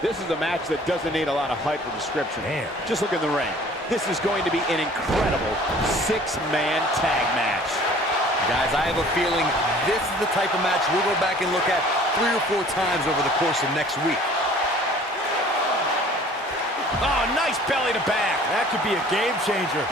This is a match that doesn't need a lot of hype or description. Man. Just look at the ring. This is going to be an incredible six-man tag match. Guys, I have a feeling this is the type of match we'll go back and look at 3 or 4 times over the course of next week. Oh, nice belly to back. That could be a game changer.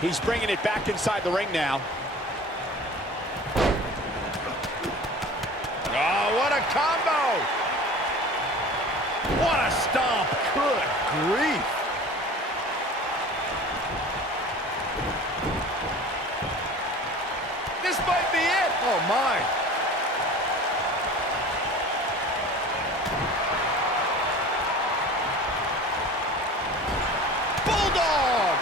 He's bringing it back inside the ring now. Oh, what a combo! What a stomp! Good grief! This might be it! Oh, my! Bulldog!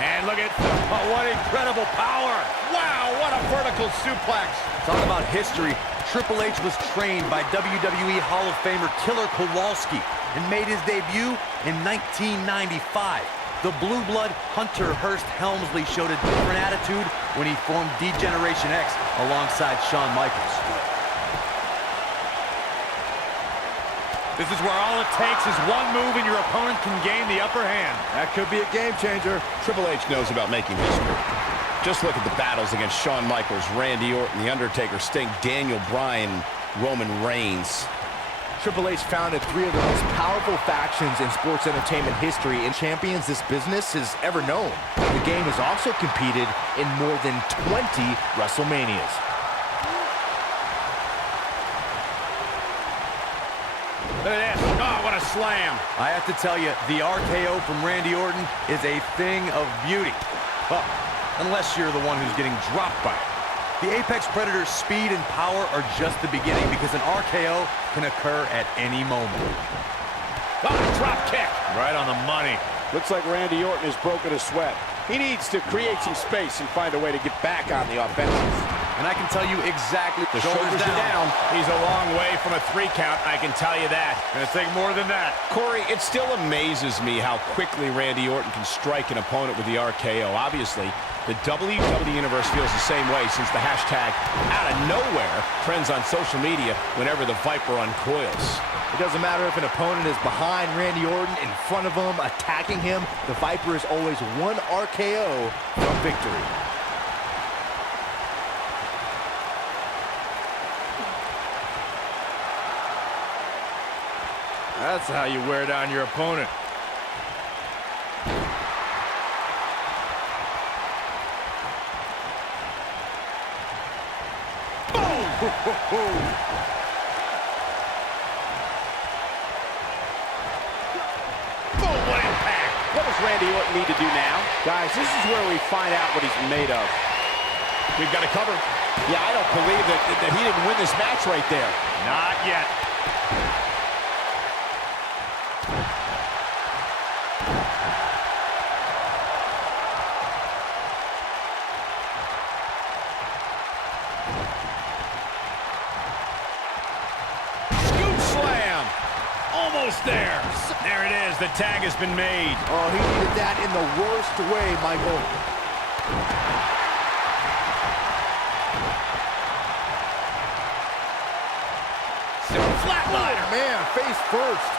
And look at, what incredible power. Wow, what a vertical suplex. Talk about history. Triple H was trained by WWE Hall of Famer Killer Kowalski and made his debut in 1995. The Blue Blood Hunter Hearst Helmsley showed a different attitude when he formed D-Generation X alongside Shawn Michaels. This is where all it takes is one move and your opponent can gain the upper hand. That could be a game changer. Triple H knows about making history. Just look at the battles against Shawn Michaels, Randy Orton, The Undertaker, Sting, Daniel Bryan, Roman Reigns. Triple H founded 3 of the most powerful factions in sports entertainment history and champions this business has ever known. The game has also competed in more than 20 WrestleManias. Look at this. Oh, what a slam. I have to tell you, the RKO from Randy Orton is a thing of beauty. Well, unless you're the one who's getting dropped by it. The Apex Predator's speed and power are just the beginning because an RKO can occur at any moment. Oh, drop kick. Right on the money. Looks like Randy Orton has broken a sweat. He needs to create some space and find a way to get back on the offensive. And I can tell you exactly The shoulders are down. He's a long way from a 3 count, I can tell you that. Gonna take more than that. Corey, it still amazes me how quickly Randy Orton can strike an opponent with the RKO. Obviously, the WWE Universe feels the same way since the hashtag out of nowhere trends on social media whenever the Viper uncoils. It doesn't matter if an opponent is behind Randy Orton, in front of him, attacking him. The Viper is always one RKO from victory. That's how you wear down your opponent. Boom! What impact! What does Randy Orton need to do now? Guys, this is where we find out what he's made of. We've got to cover. Yeah, I don't believe that he didn't win this match right there. Not yet. Almost there. There it is. The tag has been made. Oh, he needed that in the worst way, Michael. Flatliner. Oh, man, face first.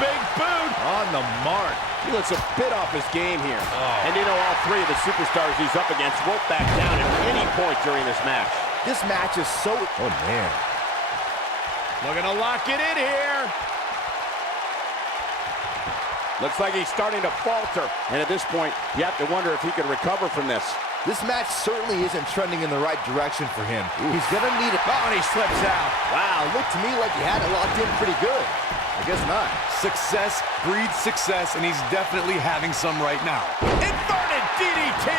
Big boot on the mark. He looks a bit off his game here. And you know, all 3 of the superstars he's up against won't back down at any point during this match. This match is so... Oh, man. Looking to lock it in here. Looks like he's starting to falter. And at this point, you have to wonder if he can recover from this. This match certainly isn't trending in the right direction for him. He's going to need it. Oh, and he slips out. Wow, looked to me like he had it locked in pretty good. I guess not. Success breeds success, and he's definitely having some right now. Inverted DDT.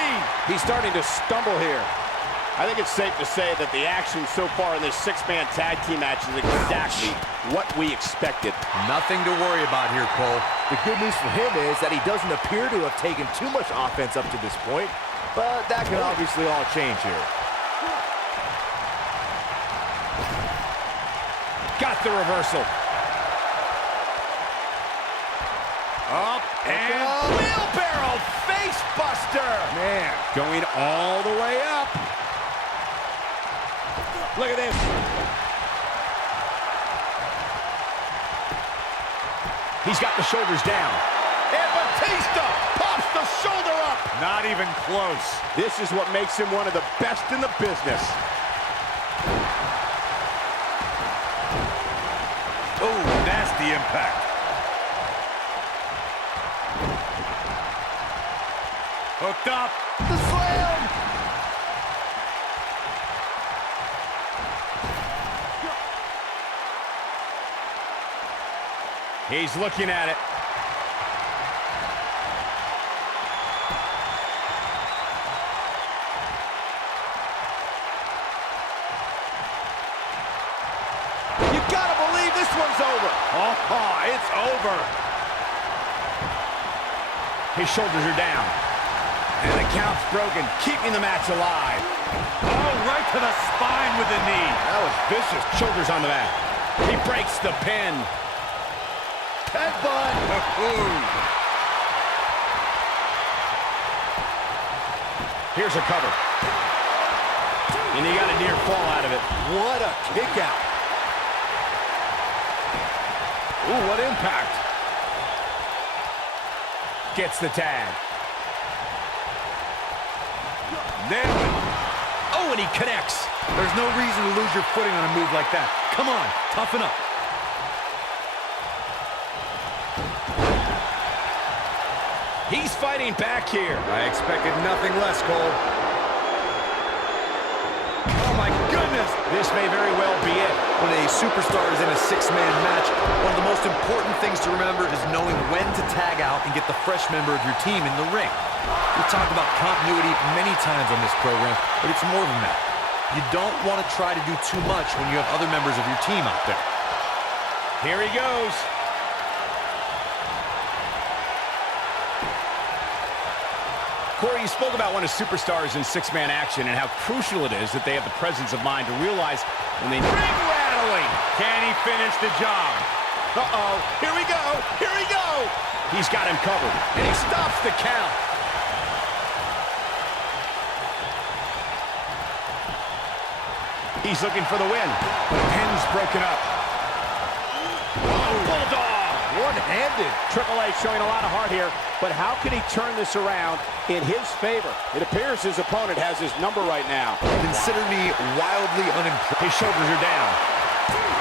He's starting to stumble here. I think it's safe to say that the action so far in this six-man tag team match is exactly what we expected. Nothing to worry about here, Cole. The good news for him is that he doesn't appear to have taken too much offense up to this point, but that can obviously all change here. Got the reversal. Up and wheelbarrow face buster. Man, going all the way up. Look at this. He's got the shoulders down. And Batista pops the shoulder up. Not even close. This is what makes him one of the best in the business. Oh, nasty impact. Hooked up. The slam! He's looking at it. You gotta believe this one's over. Oh, it's over. His shoulders are down. And the count's broken, keeping the match alive. Oh, right to the spine with the knee. That was vicious. Shoulders on the mat. He breaks the pin. Headbutt. Here's a cover. And he got a near fall out of it. What a kick out. Ooh, what impact. Gets the tag. Nailed it. Oh, and he connects. There's no reason to lose your footing on a move like that. Come on, toughen up. He's fighting back here. I expected nothing less, Cole. Oh, my goodness. This may very well be it. When a superstar is in a six-man match, one of the most important things to remember is knowing when to tag out and get the fresh member of your team in the ring. We've talked about continuity many times on this program, but it's more than that. You don't want to try to do too much when you have other members of your team out there. Here he goes. Corey, you spoke about one of superstars in six-man action and how crucial it is that they have the presence of mind to realize when they... Ring rattling! Can he finish the job? Uh-oh. Here we go. Here we go. He's got him covered. And he stops the count. He's looking for the win. The pin's broken up. Oh, bulldog. One-handed. Triple H showing a lot of heart here, but how can he turn this around in his favor? It appears his opponent has his number right now. Consider me wildly unimpressed. His shoulders are down,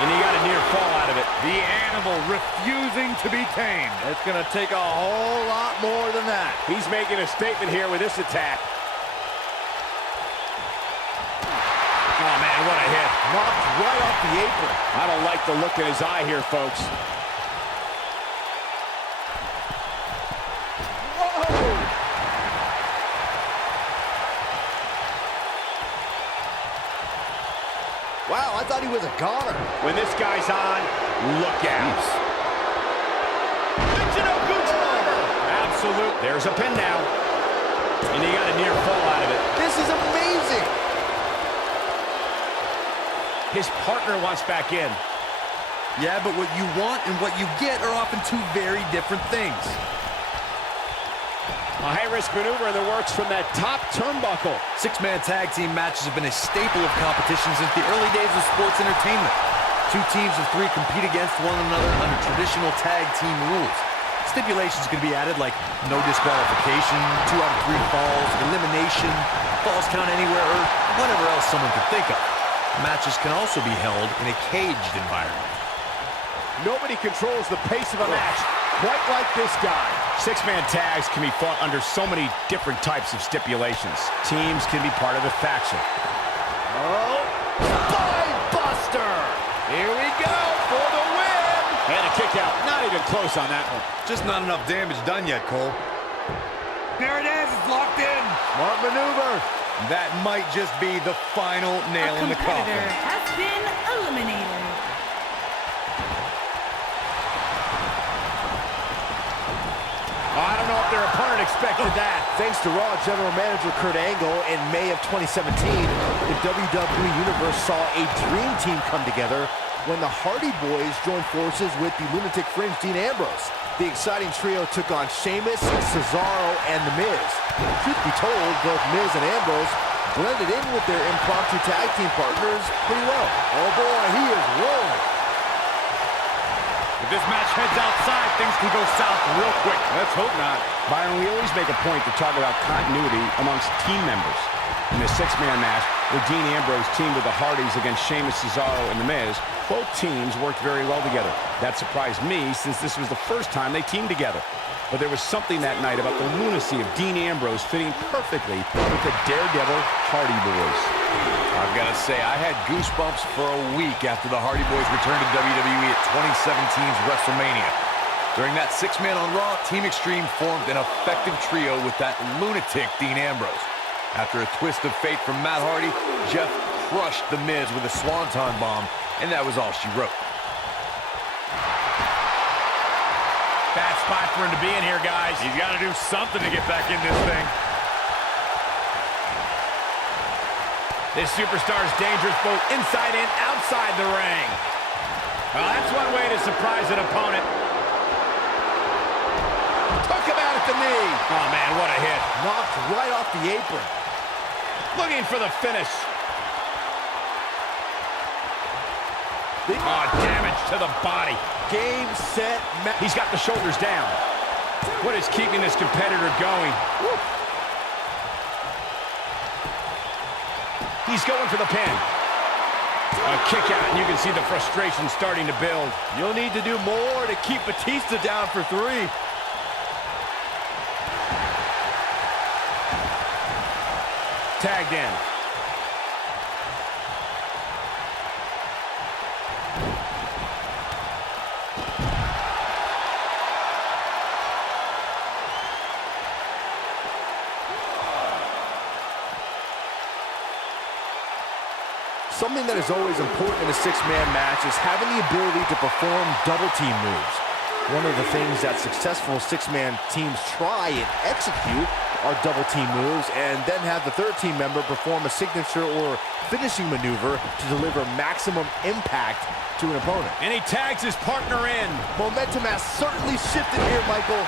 and he got a near fall out of it. The animal refusing to be tamed. It's going to take a whole lot more than that. He's making a statement here with this attack. Oh, man, what a hit. Knocked right off the apron. I don't like the look in his eye here, folks. Wow, I thought he was a goner. When this guy's on, look out. Absolute. There's a pin now. And he got a near fall out of it. This is amazing. His partner wants back in. Yeah, but what you want and what you get are often two very different things. A high-risk maneuver in the works from that top turnbuckle. Six-man tag team matches have been a staple of competition since the early days of sports entertainment. Two teams of three compete against one another under traditional tag team rules. Stipulations can be added like no disqualification, 2 out of 3 falls, elimination, falls count anywhere, or whatever else someone could think of. Matches can also be held in a caged environment. Nobody controls the pace of a match quite like this guy. Six-man tags can be fought under so many different types of stipulations. Teams can be part of a faction. Oh, Buster! Here we go for the win! And a kick out. Not even close on that one. Just not enough damage done yet, Cole. There it is. It's locked in. Smart maneuver. That might just be the final nail in the coffin. A competitor has been eliminated. I don't know if their opponent expected that. Thanks to Raw General Manager Kurt Angle, in May of 2017, the WWE Universe saw a dream team come together when the Hardy Boys joined forces with the Lunatic Fringe Dean Ambrose. The exciting trio took on Sheamus, Cesaro, and The Miz. Truth be told, both Miz and Ambrose blended in with their impromptu tag team partners pretty well. Oh boy, he is rolling. If this match heads outside, things can go south real quick. Let's hope not. Byron, we always make a point to talk about continuity amongst team members. In the six-man match, where Dean Ambrose teamed with the Hardys against Sheamus, Cesaro, and The Miz, both teams worked very well together. That surprised me, since this was the first time they teamed together. But there was something that night about the lunacy of Dean Ambrose fitting perfectly with the Daredevil Hardy Boys. I've got to say, I had goosebumps for a week after the Hardy Boys returned to WWE at 2017's WrestleMania. During that six-man on Raw, Team Extreme formed an effective trio with that lunatic Dean Ambrose. After a twist of fate from Matt Hardy, Jeff crushed The Miz with a swanton bomb, and that was all she wrote. Bad spot for him to be in here, guys. He's got to do something to get back in this thing. This superstar is dangerous both inside and outside the ring. Well, that's one way to surprise an opponent. Took him out at the knee. Oh, man, what a hit. Knocked right off the apron. Looking for the finish. Oh, damage to the body. Game, set, match. He's got the shoulders down. What is keeping this competitor going? Woo. He's going for the pin. A kick out, and you can see the frustration starting to build. You'll need to do more to keep Batista down for 3. Tagged in. Something that is always important in a six-man match is having the ability to perform double team moves. One of the things that successful six-man teams try and execute are double team moves, and then have the third team member perform a signature or finishing maneuver to deliver maximum impact to an opponent. And he tags his partner in. Momentum has certainly shifted here, Michael.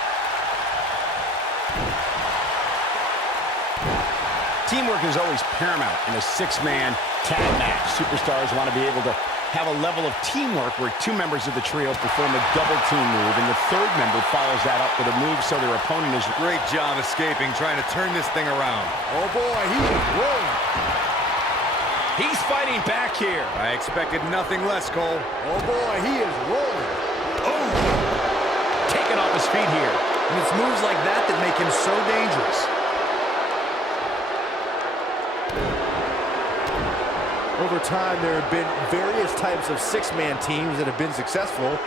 Teamwork is always paramount in a six-man tag match. Superstars want to be able to have a level of teamwork where two members of the trio perform a double team move, and the third member follows that up with a move so their opponent is... Great job escaping, trying to turn this thing around. Oh boy, he is rolling. He's fighting back here. I expected nothing less, Cole. Oh boy, he is rolling. Oh! Taken off his feet here. And it's moves like that that make him so dangerous. Over time, there have been various types of six-man teams that have been successful.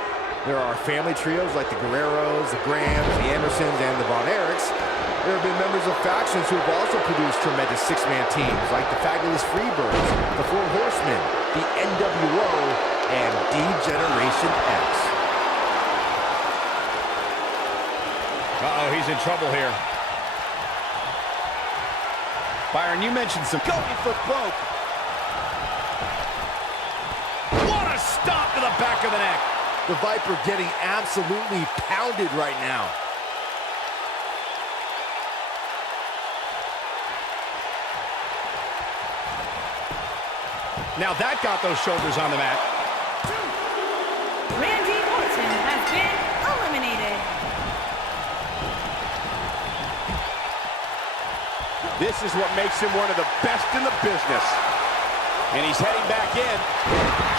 There are family trios like the Guerreros, the Grahams, the Andersons, and the Von Erichs. There have been members of factions who have also produced tremendous six-man teams like the Fabulous Freebirds, the Four Horsemen, the NWO, and D-Generation X. Uh-oh, he's in trouble here. Byron, you mentioned some... Going for broke. What a stop to the back of the neck. The Viper getting absolutely pounded right now. Now that got those shoulders on the mat. Randy Orton has been eliminated. This is what makes him one of the best in the business. And he's heading back in.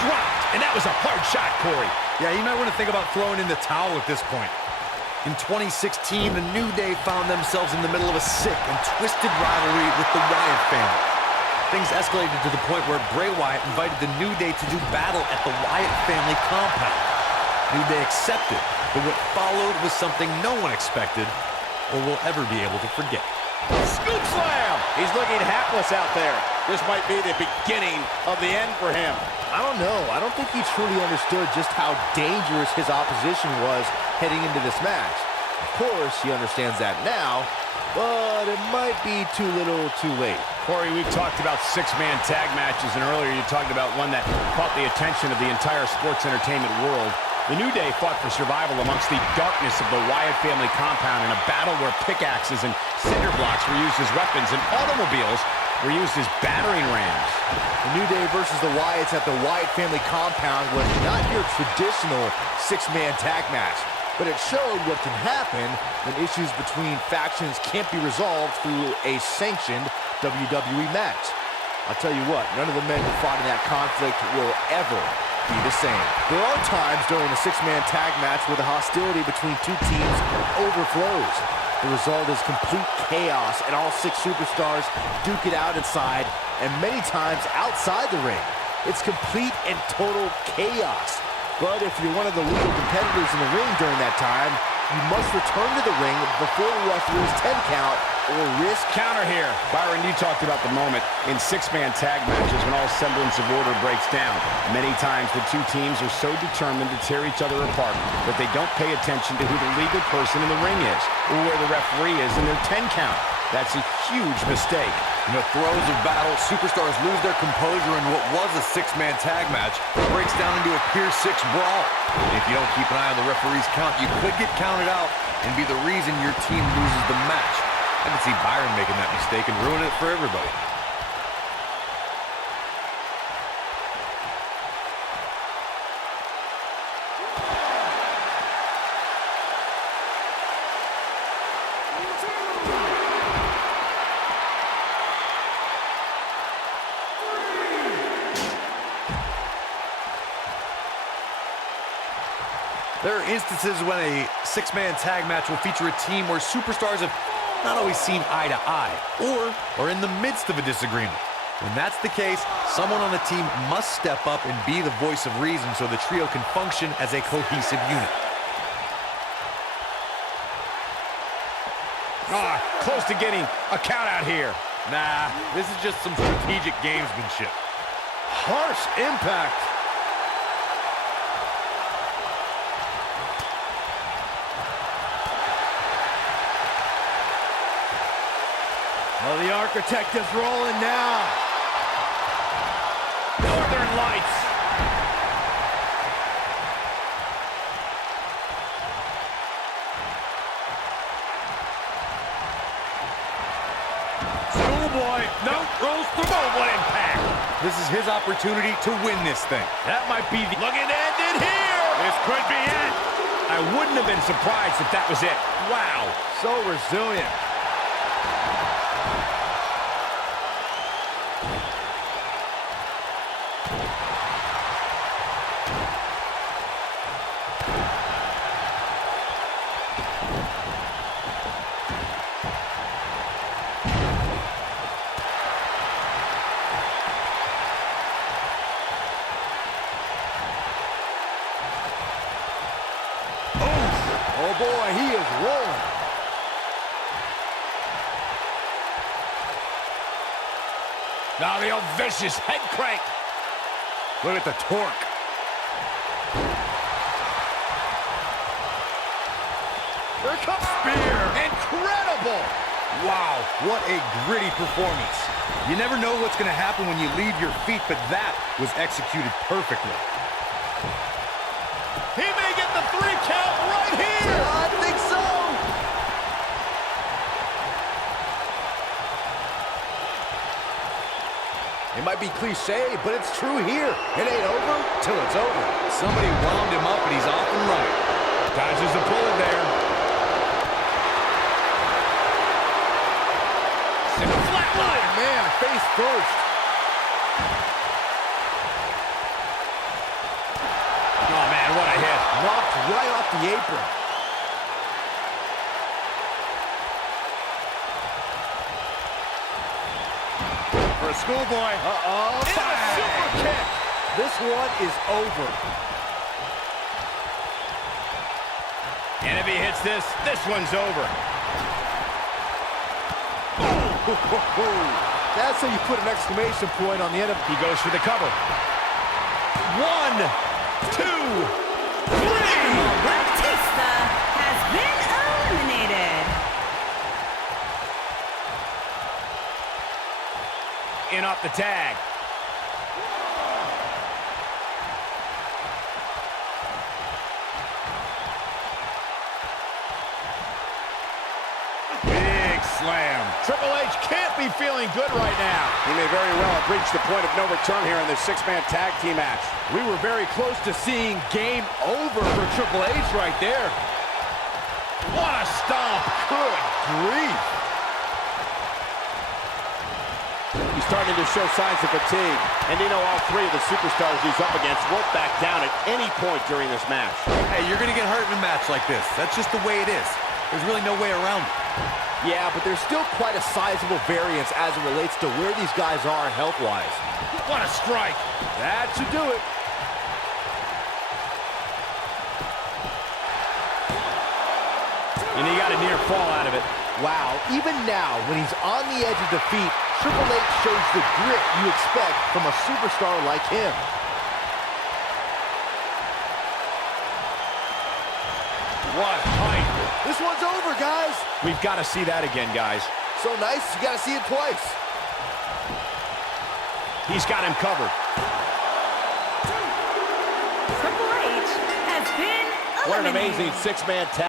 Dropped. And that was a hard shot, Corey. Yeah, you might want to think about throwing in the towel at this point. In 2016, the New Day found themselves in the middle of a sick and twisted rivalry with the Wyatt family. Things escalated to the point where Bray Wyatt invited the New Day to do battle at the Wyatt family compound. New Day accepted, but what followed was something no one expected or will ever be able to forget. Scoop slam! He's looking hapless out there. This might be the beginning of the end for him. I don't know. I don't think he truly understood just how dangerous his opposition was heading into this match. Of course, he understands that now, but it might be too little too late. Corey, we've talked about six-man tag matches, and earlier you talked about one that caught the attention of the entire sports entertainment world. The New Day fought for survival amongst the darkness of the Wyatt family compound in a battle where pickaxes and cinder blocks were used as weapons and automobiles were used as battering rams. The New Day versus the Wyatts at the Wyatt family compound was not your traditional six-man tag match, but it showed what can happen when issues between factions can't be resolved through a sanctioned WWE match. I'll tell you what, none of the men who fought in that conflict will ever be the same. There are times during a six-man tag match where the hostility between two teams overflows. The result is complete chaos, and all six superstars duke it out inside and many times outside the ring. It's complete and total chaos. But if you're one of the legal competitors in the ring during that time, you must return to the ring before the referee's 10 count or risk Counter here. Byron, you talked about the moment in six-man tag matches when all semblance of order breaks down. Many times the two teams are so determined to tear each other apart that they don't pay attention to who the legal person in the ring is or where the referee is in their 10 count. That's a huge mistake. In the throes of battle, superstars lose their composure in what was a six-man tag match. It breaks down into a Pier 6 brawl. And if you don't keep an eye on the referee's count, you could get counted out and be the reason your team loses the match. I can see Byron making that mistake and ruin it for everybody. There are instances when a six-man tag match will feature a team where superstars have not always seen eye to eye or are in the midst of a disagreement. When that's the case, someone on the team must step up and be the voice of reason so the trio can function as a cohesive unit. Close to getting a count out here. Nah, this is just some strategic gamesmanship. harsh impact. Well, the Architect is rolling now. Northern Lights. Schoolboy, no, rolls through. What impact. This is his opportunity to win this thing. That might be the... Look at it here. This could be it. I wouldn't have been surprised if that was it. Wow. So resilient. Oh boy, he is rolling. Now the old vicious head crank. Look at the torque. Here comes Spear. Incredible. Wow, what a gritty performance. You never know what's going to happen when you leave your feet, but that was executed perfectly. He may get the 3 count right here. I think so. It might be cliche, but it's true here. It ain't over till it's over. Somebody wound him up and he's off and running. Dodges the bullet there. Flatline. Oh, man, face first. Oh, man, what a hit. Knocked right off the apron. for a schoolboy. Uh-oh. Into a super kick. This one is over. And if he hits this, this one's over. That's how you put an exclamation point on the end of it. He goes for the cover. 1, 2, 3. Batista has been eliminated. In off the tag. Big slam. Triple H can't be feeling good right now. He may very well have reached the point of no return here in this six-man tag team match. We were very close to seeing game over for Triple H right there. What a stomp. Good grief. He's starting to show signs of fatigue. And you know all three of the superstars he's up against won't back down at any point during this match. Hey, you're going to get hurt in a match like this. That's just the way it is. There's really no way around it. Yeah, but there's still quite a sizable variance as it relates to where these guys are health-wise. What a strike. That should do it. And he got a near fall out of it. Wow, even now, when he's on the edge of defeat, Triple H shows the grit you expect from a superstar like him. What height. This one's over, guys. We've got to see that again, guys. So nice, you got to see it twice. He's got him covered. Triple H has been eliminated. What an amazing six-man tag.